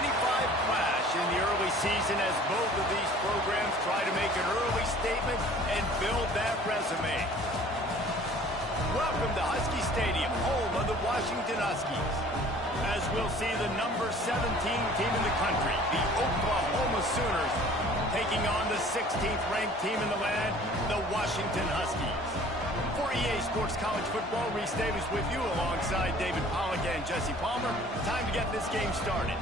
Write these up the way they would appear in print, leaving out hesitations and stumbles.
clash in the early season as both of these programs try to make an early statement and build that resume. Welcome to Husky Stadium, home of the Washington Huskies. As we'll see the number 17 team in the country, the Oklahoma Sooners, taking on the 16th ranked team in the land, the Washington Huskies. For EA Sports College Football, Reese Davis with you alongside David Pollack and Jesse Palmer. Time to get this game started.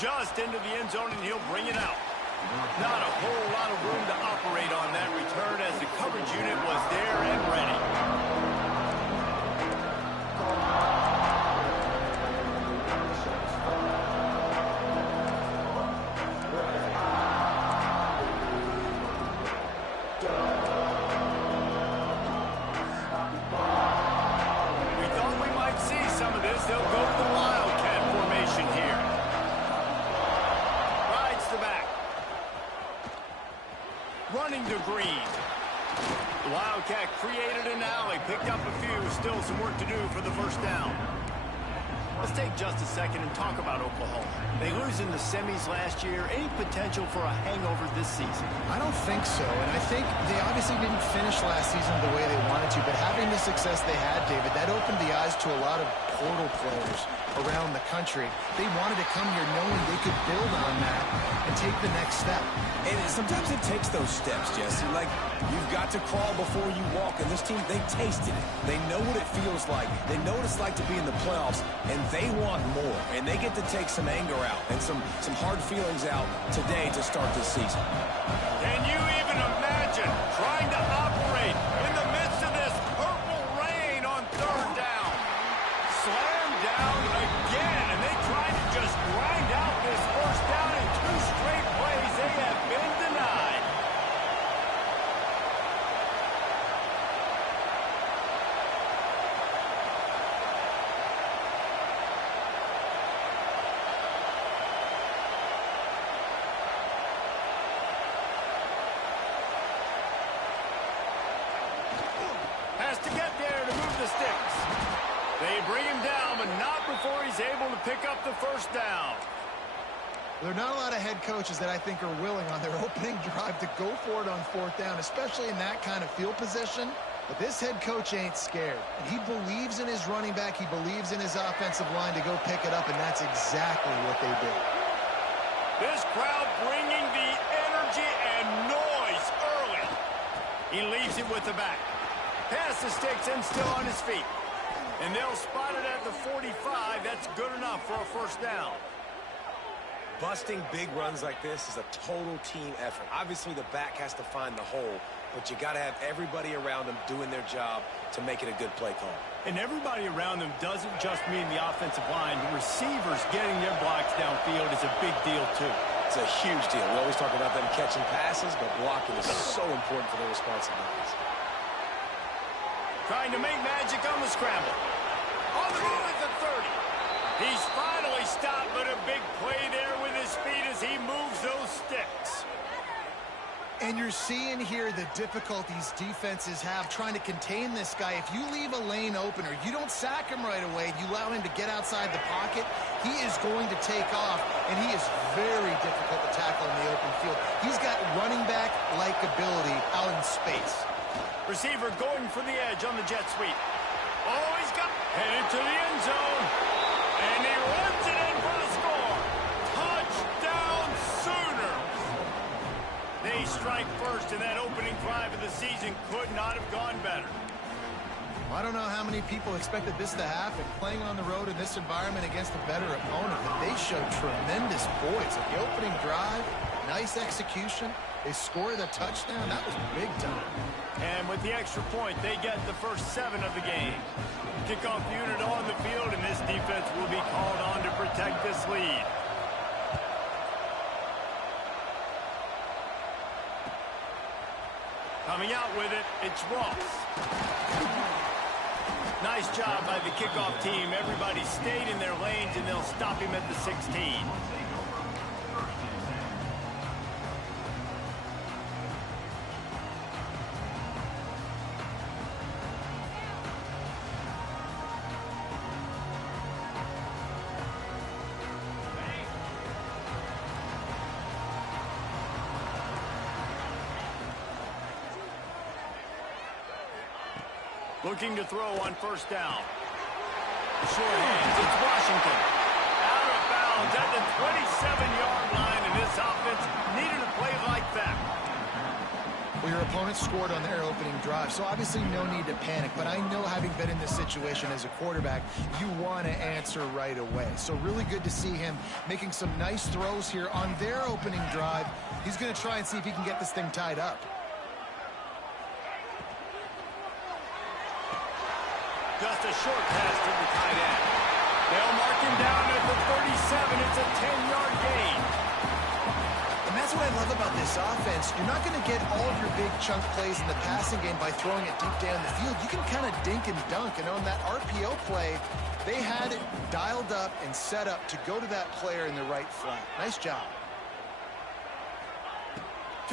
Just into the end zone, and he'll bring it out. Not a whole lot of room to operate on that return as the coverage unit was there and ready. We thought we might see some of this. They'll go to the Wildcat formation here. Running to Green. The Wildcat created an alley, picked up a few, still some work to do for the first down. Let's take just a second and talk about Oklahoma. They lose in the semis last year. Any potential for a hangover this season? I don't think so, and I think they obviously didn't finish last season the way they wanted to, but having the success they had, David, that opened the eyes to a lot of portal players around the country. They wanted to come here knowing they could build on that and take the next step. And sometimes it takes those steps, Jesse. Like, you've got to crawl before you walk, and this team, they tasted it. They know what it feels like. They know what it's like to be in the playoffs, and they want more. And they get to take some anger out and some hard feelings out today to start this season. Can you even imagine trying to operate in the midst of this purple rain on third down? Slam down again, and they try to just grind out this first down in two straight plays. They have been denied. Has to get there to move the sticks. They bring him down, but not before he's able to pick up the first down. There are not a lot of head coaches that I think are willing on their opening drive to go for it on fourth down, especially in that kind of field position. But this head coach ain't scared. And he believes in his running back. He believes in his offensive line to go pick it up, and that's exactly what they did. This crowd bringing the energy and noise early. He leaves it with the back. Pass the sticks and still on his feet. And they'll spot it at the 45. That's good enough for a first down. Busting big runs like this is a total team effort. Obviously, the back has to find the hole, but you got to have everybody around them doing their job to make it a good play call. And everybody around them doesn't just mean the offensive line. The receivers getting their blocks downfield is a big deal, too. It's a huge deal. We always talk about them catching passes, but blocking is so important for their responsibilities. Trying to make magic on the scramble. On the move at the 30. He's finally stopped, but a big play there with his feet as he moves those sticks. And you're seeing here the difficulties defenses have trying to contain this guy. If you leave a lane open or you don't sack him right away, you allow him to get outside the pocket, he is going to take off, and he is very difficult to tackle in the open field. He's got running back-like ability out in space. Receiver going for the edge on the jet sweep. Oh, he's got headed to the end zone. And he runs it in for the score. Touchdown Sooners. They strike first, and that opening drive of the season could not have gone better. I don't know how many people expected this to happen, playing on the road in this environment against a better opponent, but they showed tremendous poise. At the opening drive, nice execution, They score the touchdown. That was big time. And with the extra point, they get the first 7 of the game. Kickoff unit on the field, and this defense will be called on to protect this lead. Coming out with it, it's Ross. Nice job by the kickoff team. Everybody stayed in their lanes, and they'll stop him at the 16. Looking to throw on first down. Short hands, it's Washington. Out of bounds at the 27-yard line, and this offense needed a play like that. Well, your opponent scored on their opening drive, so obviously no need to panic. But I know, having been in this situation as a quarterback, you want to answer right away. So really good to see him making some nice throws here on their opening drive. He's going to try and see if he can get this thing tied up. Just a short pass to the tight end. They'll mark him down at the 37. It's a 10-yard gain. And that's what I love about this offense. You're not going to get all of your big chunk plays in the passing game by throwing it deep down the field. You can kind of dink and dunk. And on that RPO play, they had it dialed up and set up to go to that player in the right flat. Nice job.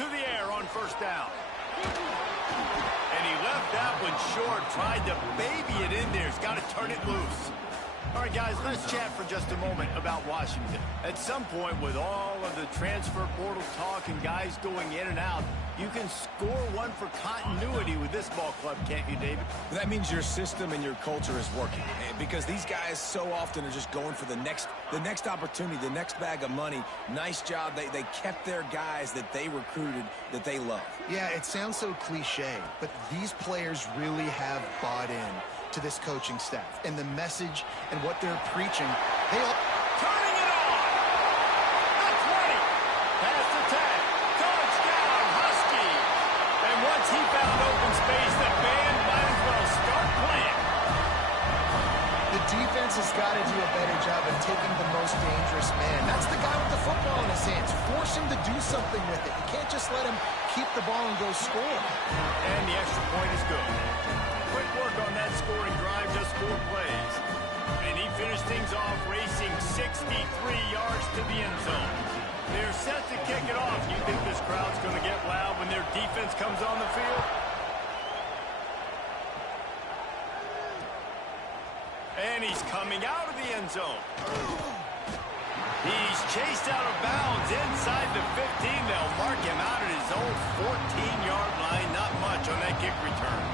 To the air on first down. And he left that one short, tried to baby it in there. He's got to turn it loose. All right, guys, let's chat for just a moment about Washington. At some point, with all of the transfer portal talk and guys going in and out, you can score one for continuity with this ball club, can't you, David? That means your system and your culture is working. Because these guys so often are just going for the next opportunity, the next bag of money. Nice job. They kept their guys that they recruited, that they love. Yeah, it sounds so cliche, but these players really have bought in to this coaching staff and the message and what they're preaching. They all turning it on. The 20. Pass attack. Touchdown, Huskies. And once he found open space, the band might as well start playing. The defense has got to do a better job of taking the most dangerous man. That's the guy with the football in his hands. Force him to do something with it. You can't just let him keep the ball and go score. And the extra point is good. Quick work on that scoring drive, just 4 plays. And he finished things off racing 63 yards to the end zone. They're set to kick it off. You think this crowd's going to get loud when their defense comes on the field? And he's coming out of the end zone. He's chased out of bounds inside the 15. They'll mark him out at his own 14-yard line. Not much on that kick return.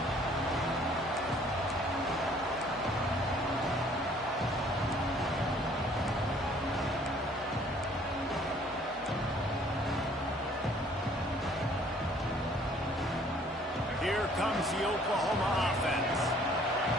Here comes the Oklahoma offense.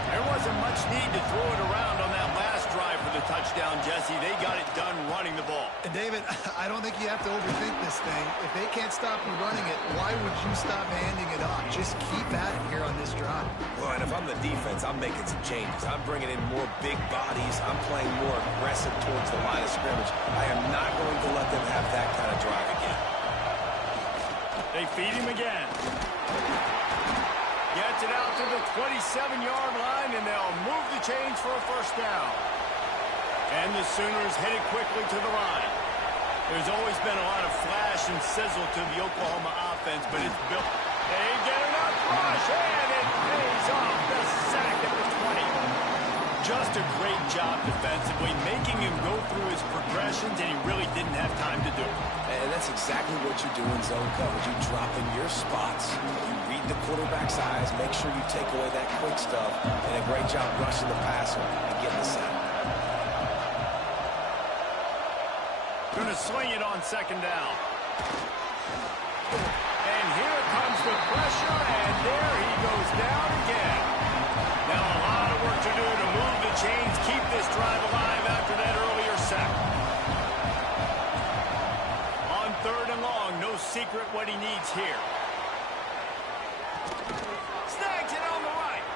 There wasn't much need to throw it around on that last drive for the touchdown, Jesse. They got it done running the ball. And David, I don't think you have to overthink this thing. If they can't stop you running it, why would you stop handing it off? Just keep at it here on this drive. Well, and if I'm the defense, I'm making some changes. I'm bringing in more big bodies. I'm playing more aggressive towards the line of scrimmage. I am not going to let them have that kind of drive again. They feed him again. Gets it out to the 27-yard line, and they'll move the chains for a first down. And the Sooners hit it quickly to the line. There's always been a lot of flash and sizzle to the Oklahoma offense, but it's built. They get enough rush, and it pays off. The sack at the 20. Just a great job defensively, making him go through his progressions, and he really didn't have time to do it. And that's exactly what you do in zone coverage. You drop in your spots, you read the quarterback's eyes, make sure you take away that quick stuff, and a great job rushing the passer and getting the sack. Going to swing it on second down. And here comes the pressure, and there he goes down again. Now a lot of work to do to move the chains, keep this drive alive after that earlier sack. On 3rd and long, no secret what he needs here. Snags it on the right.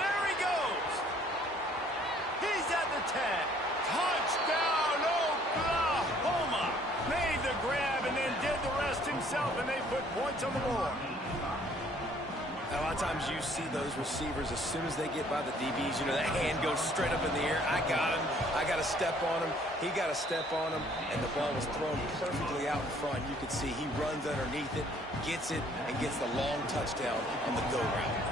There he goes. He's at the 10. Touchdown, Oklahoma. Made the grab and then did the rest himself, and they put points on the board. A lot of times you see those receivers, as soon as they get by the DBs, you know, that hand goes straight up in the air. I got him. I got to step on him. He got to step on him. And the ball was thrown perfectly out in front. You can see he runs underneath it, gets it, and gets the long touchdown on the go route.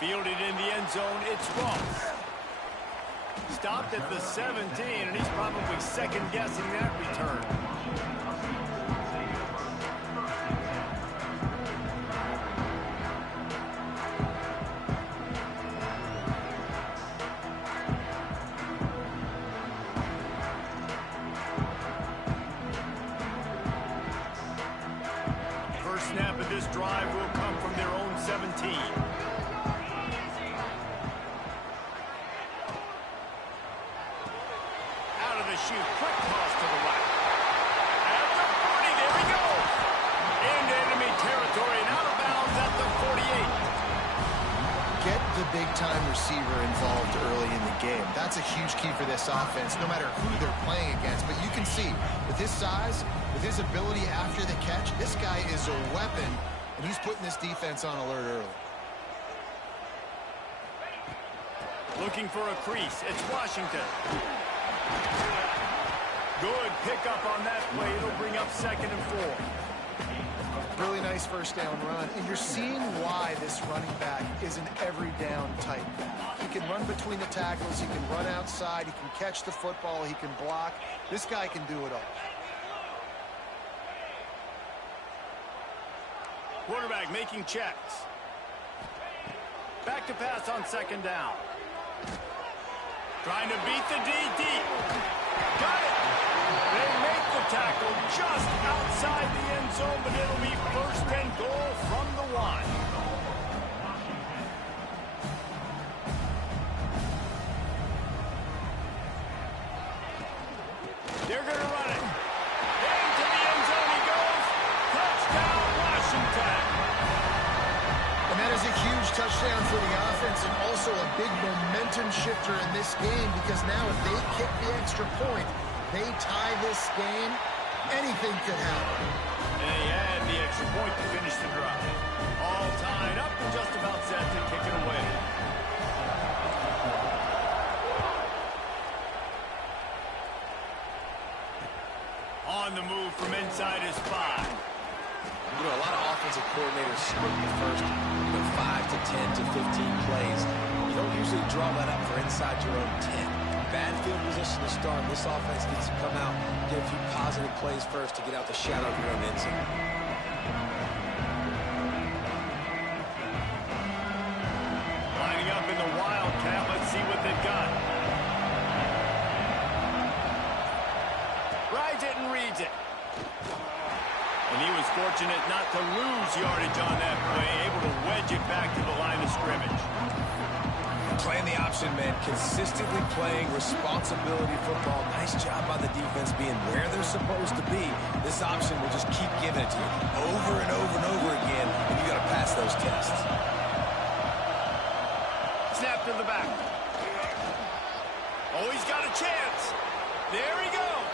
Fielded in the end zone, it's Ross. Stopped at the 17, and he's probably second-guessing that return. First snap of this drive will come from their own 17. Shoot, quick toss to the right. At the 40, there he goes. Into enemy territory and out of bounds at the 48. Get the big-time receiver involved early in the game. That's a huge key for this offense, no matter who they're playing against. But you can see, with his size, with his ability after the catch, this guy is a weapon, and he's putting this defense on alert early. Looking for a crease. It's Washington. Good pickup on that play. It'll bring up 2nd and 4. Really nice first down run. And you're seeing why this running back is an every down type back. He can run between the tackles. He can run outside. He can catch the football. He can block. This guy can do it all. Quarterback making checks. Back to pass on 2nd down. Trying to beat the DD. Got it. They make the tackle just outside the end zone, but it'll be 1st and goal from the 1. They're going to run it. Into the end zone he goes. Touchdown, Washington. And that is a huge touchdown for the offense and also a big momentum shifter in this game, because now if they kick the extra point, they tie this game, anything could happen. And they had the extra point to finish the drive. All tied up and just about set to kick it away. On the move from inside his 5. You know, a lot of offensive coordinators split the first 5 to 10 to 15 plays. You don't usually draw that up for inside your own 10. Bad field position to start. This offense needs to come out, get a few positive plays first to get out the shadow of your own end zone. Lining up in the Wildcat. Let's see what they've got. Rides it and reads it. And he was fortunate not to lose yardage on that play, able to wedge it back to the line of scrimmage. Playing the option, man. Consistently playing responsibility football. Nice job by the defense being where they're supposed to be. This option will just keep giving it to you over and over and over again, and you got to pass those tests. Snap to the back. Oh, he's got a chance. There he goes.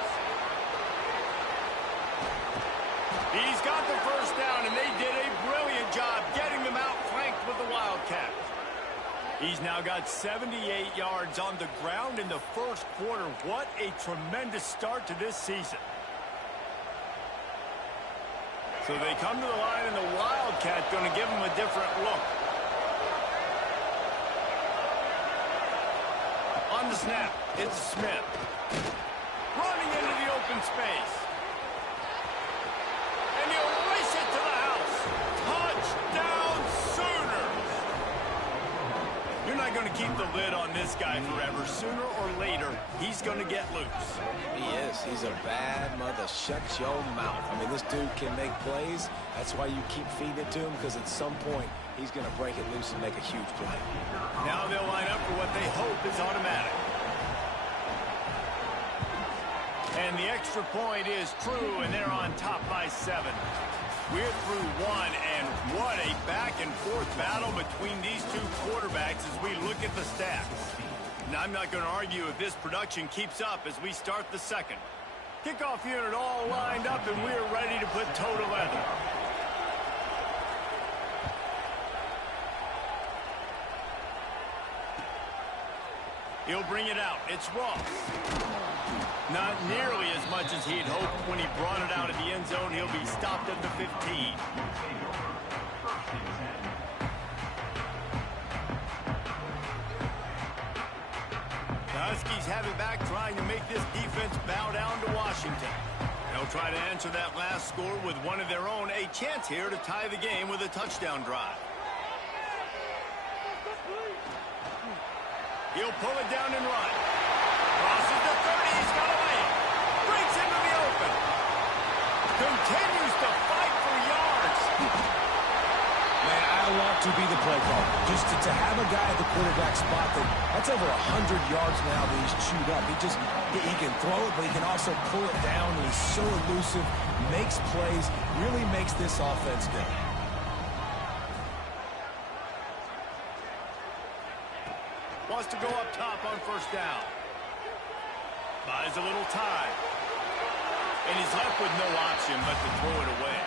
He's got the first down, and they did a brilliant job getting them out flanked with the Wildcat. He's now got 78 yards on the ground in the first quarter. What a tremendous start to this season. So they come to the line, and the Wildcat going to give them a different look. On the snap, it's Smith. Running into the open space. And he'll race it to the house. Touchdown, Sooners! You're not going to keep the lid on this guy forever. Sooner or later, he's going to get loose. He is. He's a bad mother. Shut your mouth. I mean, this dude can make plays. That's why you keep feeding it to him, because at some point, he's going to break it loose and make a huge play. Now they'll line up for what they hope is automatic. And the extra point is true, and they're on top by 7. We're through one, and what a back-and-forth battle between these two quarterbacks as we look at the stats. Now, I'm not going to argue if this production keeps up as we start the second. Kickoff unit all lined up, and we're ready to put toe to leather. He'll bring it out. It's Ross. Not nearly as much as he had hoped when he brought it out of the end zone. He'll be stopped at the 15. The Huskies have it back, trying to make this defense bow down to Washington. They'll try to answer that last score with one of their own. A chance here to tie the game with a touchdown drive. He'll pull it down and run. Crosses the 30. He's got away. Breaks into the open. Continues to fight for yards. Man, I want to be the play caller. Just to have a guy at the quarterback spot that's over 100 yards now that he's chewed up. He can throw it, but he can also pull it down. He's so elusive, makes plays, really makes this offense go. Wants to go up top on first down. Buys a little time. And he's left with no option but to throw it away.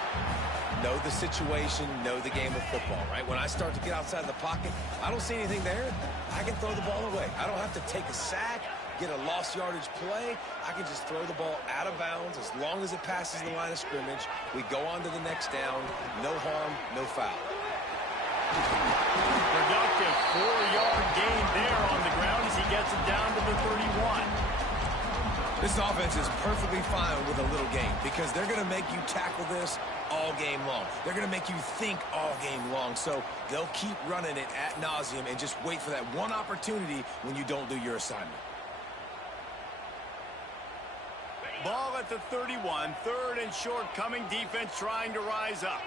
Know the situation, know the game of football, right? When I start to get outside of the pocket, I don't see anything there. I can throw the ball away. I don't have to take a sack, get a lost yardage play. I can just throw the ball out of bounds as long as it passes the line of scrimmage. We go on to the next down. No harm, no foul. Productive 4-yard gain there on the ground as he gets it down to the 31. This offense is perfectly fine with a little game because they're going to make you tackle this all game long. They're going to make you think all game long. So they'll keep running it ad nauseum and just wait for that one opportunity when you don't do your assignment. Ball at the 31. Third and short coming. Defense trying to rise up.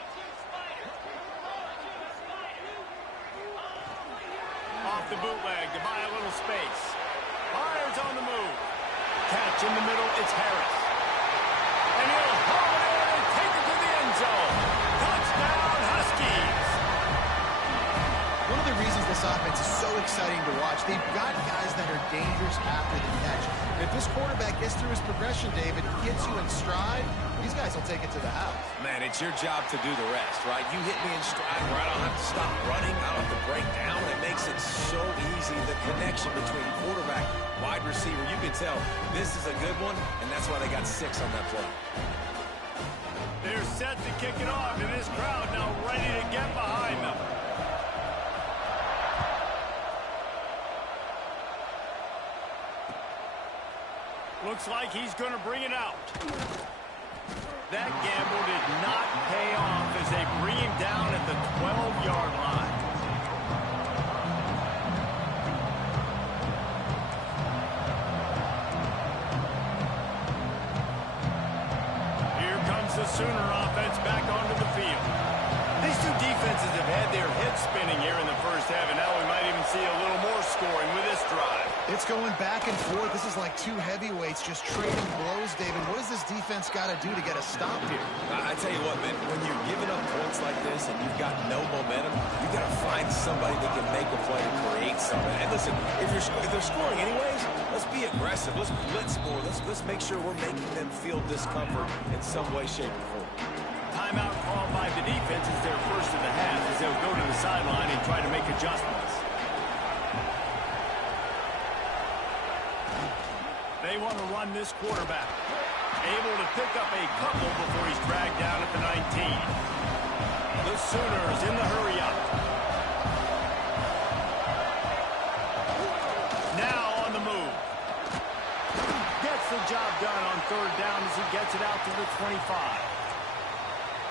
Off the bootleg to buy a little space. Fires on the move. Catch in the middle, it's Harris. And he'll haul it in and take it to the end zone. Touchdown, Huskies. One of the reasons this offense is so exciting to watch, they've got guys that are dangerous after the catch. And if this quarterback gets through his progression, David, gets you in stride, these guys will take it to the house. Man, it's your job to do the rest, right? You hit me in stride where I don't have to stop running. I don't have to break down. It makes it so easy. The connection between quarterback, wide receiver, you can tell this is a good one, and that's why they got 6 on that play. They're set to kick it off, and this crowd now ready to get behind them. Looks like he's going to bring it out. That gamble did not pay off as they bring him down at the 12-yard line. Here comes the Sooner offense back onto the field. These two defenses have had their heads spinning here in the first half, and now we might even see a little more scoring with this drive. It's going back and forth. This is like two heavyweights just trading blows, David. What does this defense got to do to get a stop here? I tell you what, man, when you're giving up points like this and you've got no momentum, you got to find somebody that can make a play to create something. And listen, if they're scoring anyways, let's be aggressive. Let's blitz more. Let's make sure we're making them feel discomfort in some way, shape, or form. Timeout called by the defense is their first of the half as they'll go to the sideline and try to make adjustments. They want to run this quarterback. Able to pick up a couple before he's dragged down at the 19. The Sooners in the hurry up. Now on the move. Gets the job done on third down as he gets it out to the 25.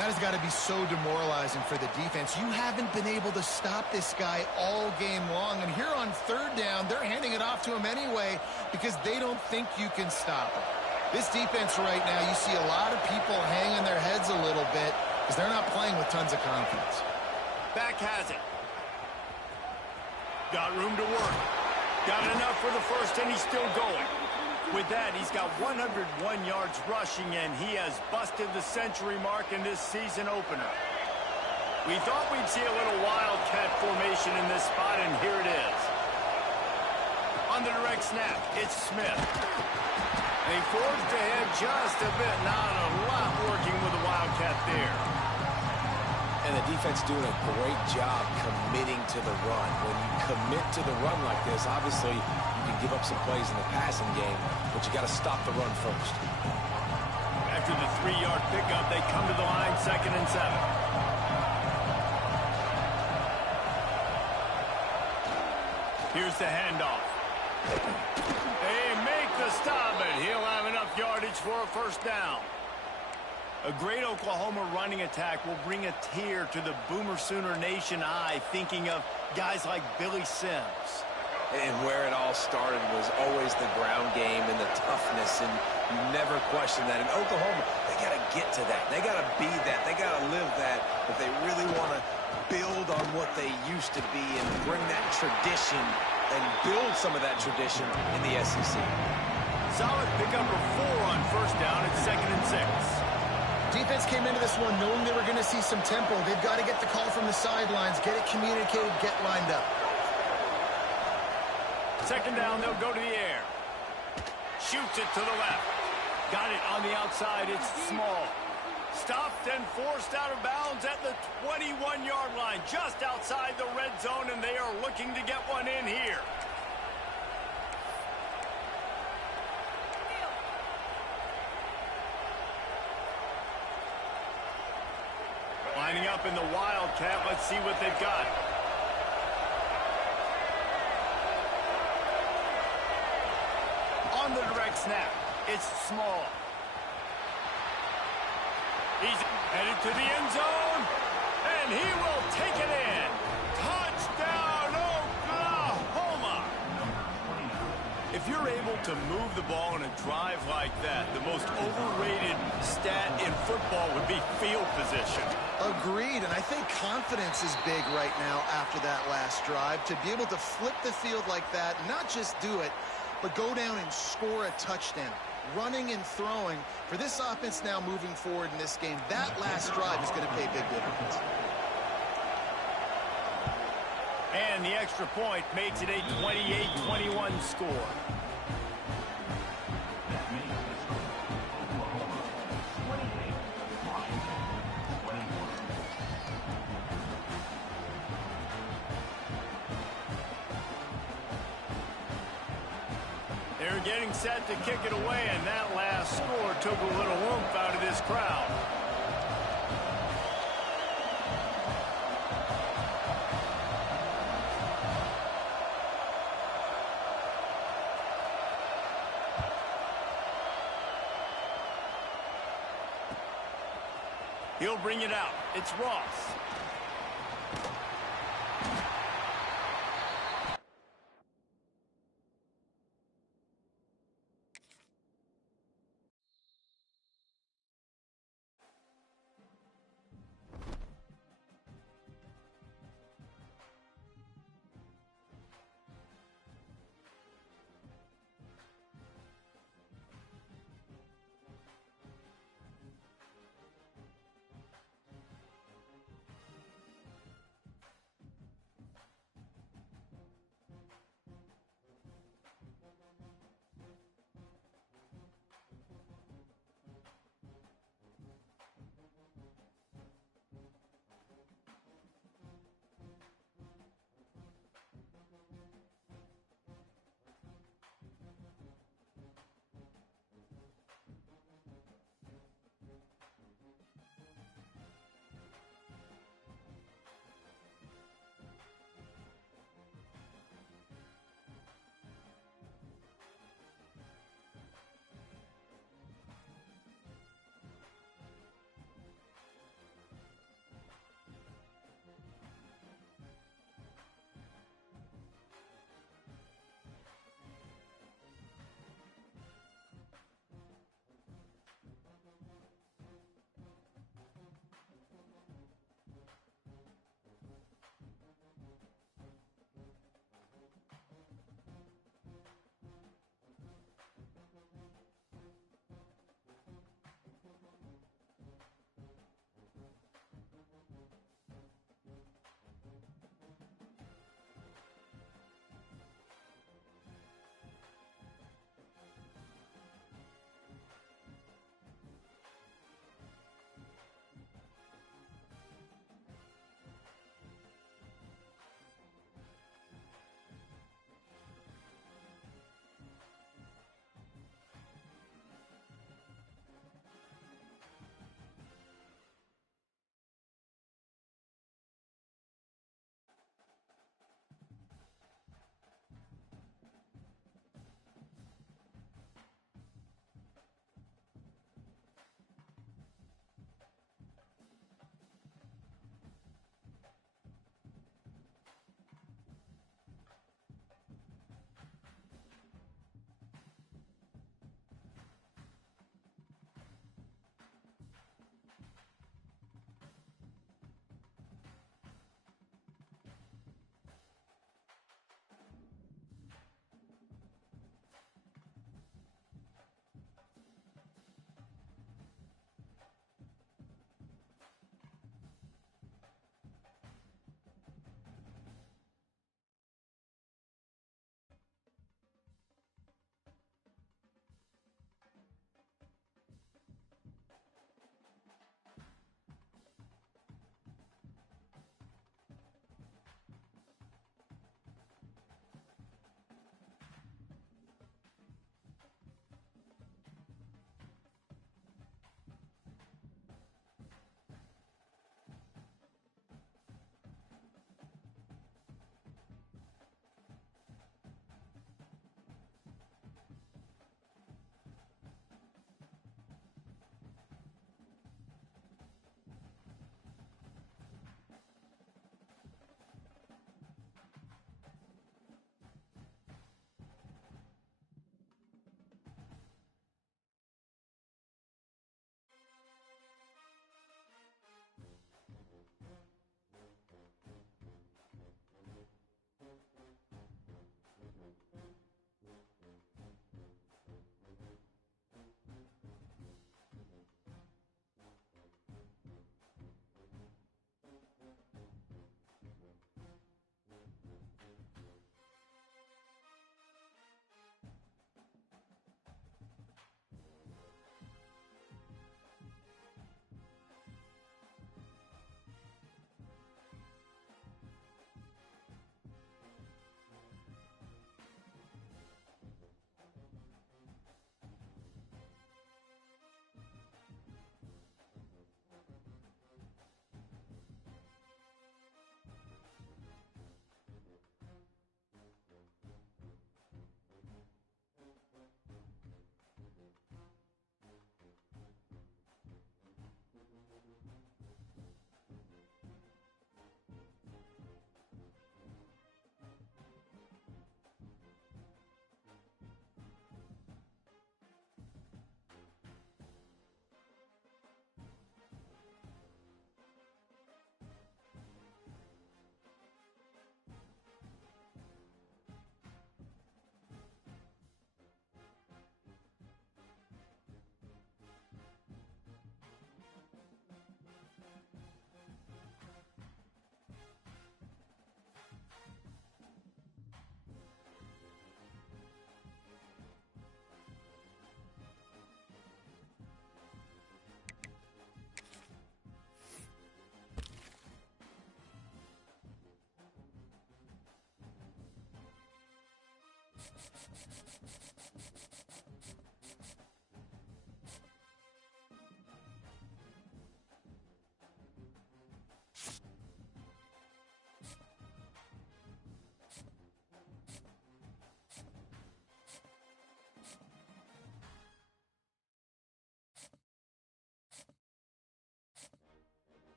That has got to be so demoralizing for the defense. You haven't been able to stop this guy all game long. And here on third down, they're handing it off to him anyway because they don't think you can stop him. This defense right now, you see a lot of people hanging their heads a little bit because they're not playing with tons of confidence. Back has it. Got room to work. Got enough for the first, and he's still going. With that, he's got 101 yards rushing, and he has busted the century mark in this season opener. We thought we'd see a little wildcat formation in this spot, and here it is. On the direct snap, it's Smith. They forged ahead just a bit. Not a lot working with the wildcat there. And the defense doing a great job committing to the run. When you commit to the run like this, obviously you can give up some plays in the passing game, but you got to stop the run first. After the 3-yard pickup, they come to the line, 2nd and 7. Here's the handoff. They make the stop, and he'll have enough yardage for a first down. A great Oklahoma running attack will bring a tear to the Boomer Sooner Nation eye, thinking of guys like Billy Sims. And where it all started was always the ground game and the toughness, and you never question that. In Oklahoma, they got to get to that. They got to be that. They got to live that if they really want to build on what they used to be and bring that tradition and build some of that tradition in the SEC. Solid pickup of 4 on first down at 2nd and 6. Defense came into this one knowing they were going to see some tempo. They've got to get the call from the sidelines, get it communicated, get lined up. 2nd down, they'll go to the air. Shoots it to the left. Got it on the outside. It's Small. Stopped and forced out of bounds at the 21-yard line, just outside the red zone, and they are looking to get one in here. Lining up in the Wildcat. Let's see what they've got. On the direct snap, it's Small. He's headed to the end zone, and he will take it in. Touchdown, Oklahoma! If you're able to move the ball in a drive like that, the most overrated stat in football would be field position. Agreed, and I think confidence is big right now after that last drive. To be able to flip the field like that, not just do it, but go down and score a touchdown. Running and throwing for this offense now moving forward in this game. That last drive is going to pay big dividends. And the extra point makes it a 28-21 score. They're getting set to kick it away, and that last score took a little oomph out of this crowd. He'll bring it out. It's Ross.